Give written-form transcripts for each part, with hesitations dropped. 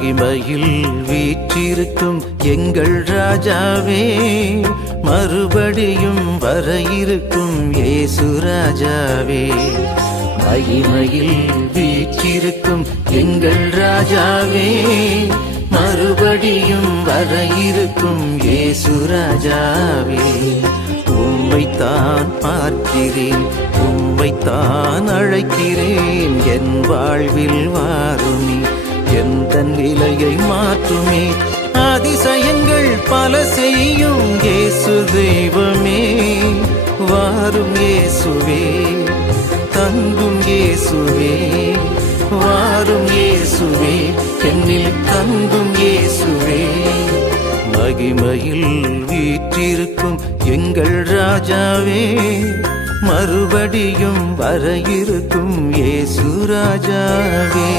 மகிமையில் வீற்றிருக்கும் எங்கள் ராஜாவே, மறுபடியும் வர இருக்கும் இயேசு ராஜாவே. மகிமையில் வீற்றிருக்கும் எங்கள் ராஜாவே, மறுபடியும் வர இருக்கும் இயேசு ராஜாவே. உம்மைத்தான் பார்க்கிறேன், உம்மைத்தான் அழைக்கிறேன், என் வாழ்வில் வாருமே, எந்த நிலையை மாற்றுமே. அதிசயங்கள் பல செய்யும் இயேசு தெய்வமே, வாரும் இயேசுவே, தங்கும் இயேசுவே, வாரும் இயேசுவே, என்னில் தங்கும் இயேசுவே. மகிமையில் வீற்றிருக்கும் எங்கள் ராஜாவே, மறுபடியும் வர இருக்கும் இயேசு ராஜாவே.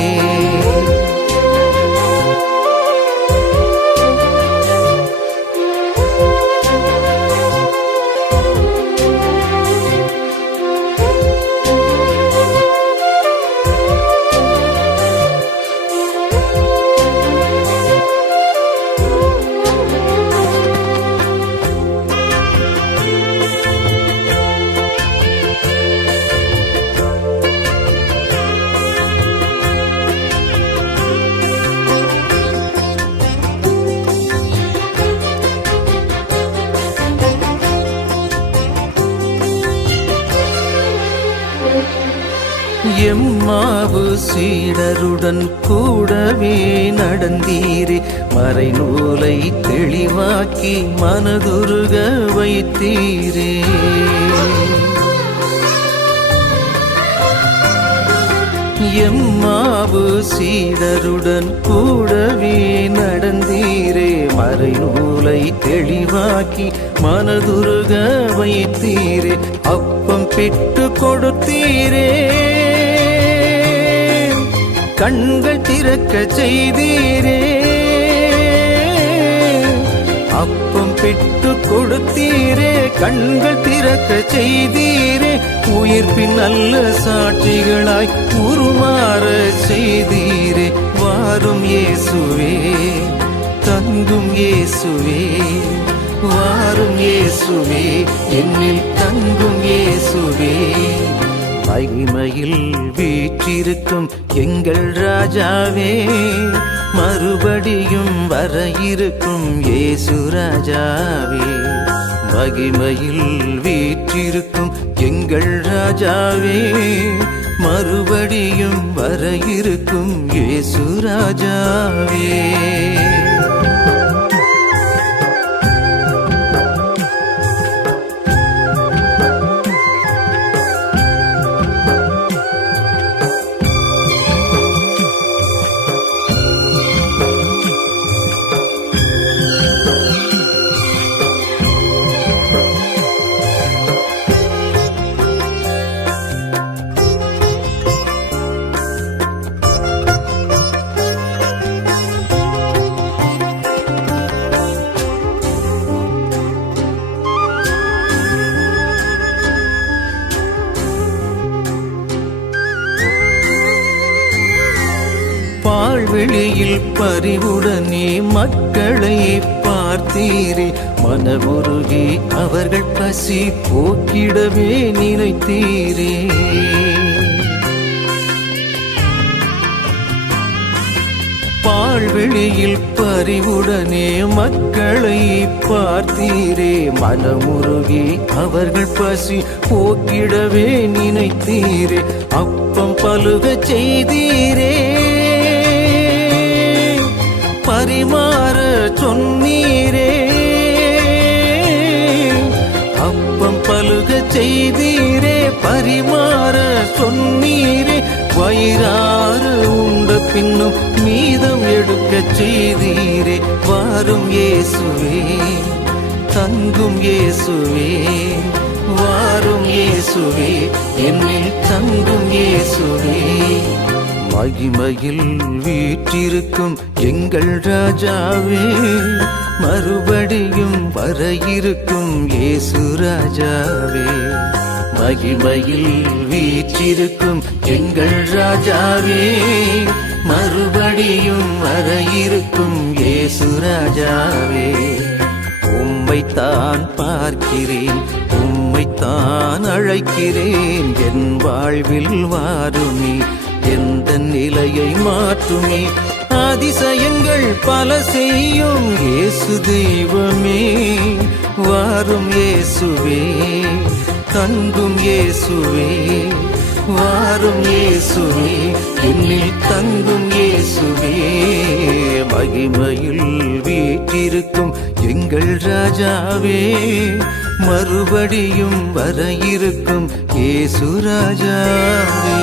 எம்மாவு சீடருடன் கூடவே நடந்தீரே, மறைநூலை தெளிவாக்கி மனதுருக வைத்தீரே. எம்மாவு சீடருடன் கூடவே நடந்தீரே, மறைநூலை தெளிவாக்கி மனதுருக வைத்தீரே. அப்பம் பெற்று கொடுத்தீரே, கண்கள் திறக்க செய்தீரே. அப்பம் பெற்று கொடுத்தீரே, கண்கள் திறக்க செய்தீரே. உயிர்ப்பின் நல்ல சாட்சிகளாய் உருமாற செய்தீரே. வாரும் இயேசுவே, தங்கும் இயேசுவே, வாரும் இயேசுவே, என்னில் தங்கும் இயேசுவே. மகிமையில் வீற்றிருக்கும் எங்கள் ராஜாவே, மறுபடியும் வர இருக்கும் இயேசு ராஜாவே. மகிமையில் வீற்றிருக்கும் எங்கள் ராஜாவே, மறுபடியும் வர இருக்கும் இயேசு ராஜாவே. பால்வெளியில் பரிவுடனே மக்களை பார்த்தீரே, மனமுருகி அவர்கள் பசி போக்கிடவே நினைத்தீரே. பால்வெளியில் பரிவுடனே மக்களை பார்த்தீரே, மனமுருகி அவர்கள் பசி போக்கிடவே நினைத்தீரே. அப்பம் பலுக செய்தீரே, பரிமாற சொன்னீரே. அப்பம் பலுக செய்தீரே, பரிமாற சொன்னீரே. வயிறாறு உண்ட பின்னும் மீதம் எடுக்க செய்தீரே. வாரும் இயேசுவே, தங்கும் இயேசுவே, வாரும் இயேசுவே, என்னில் தங்கும் இயேசுவே. மகிமையில் வீற்றிருக்கும் எங்கள் ராஜாவே, மறுபடியும் வர இருக்கும் இயேசு ராஜாவே. மகிமையில் வீற்றிருக்கும் எங்கள் ராஜாவே, மறுபடியும் வர இருக்கும் இயேசு ராஜாவே. உம்மைத்தான் பார்க்கிறேன், உம்மைத்தான் அழைக்கிறேன். என் வாழ்வில் வாருமே, எந்த நிலையை மாற்றுமே. அதிசயங்கள் பல செய்யும் இயேசு தெய்வமே. வாரும் இயேசுவே, தங்கும் இயேசுவே. வாரும் இயேசுவே, என்னில் தங்கும் இயேசுவே. மகிமையில் வீற்றிருக்கும் எங்கள் ராஜாவே, மறுபடியும் வர இருக்கும் இயேசு ராஜாவே.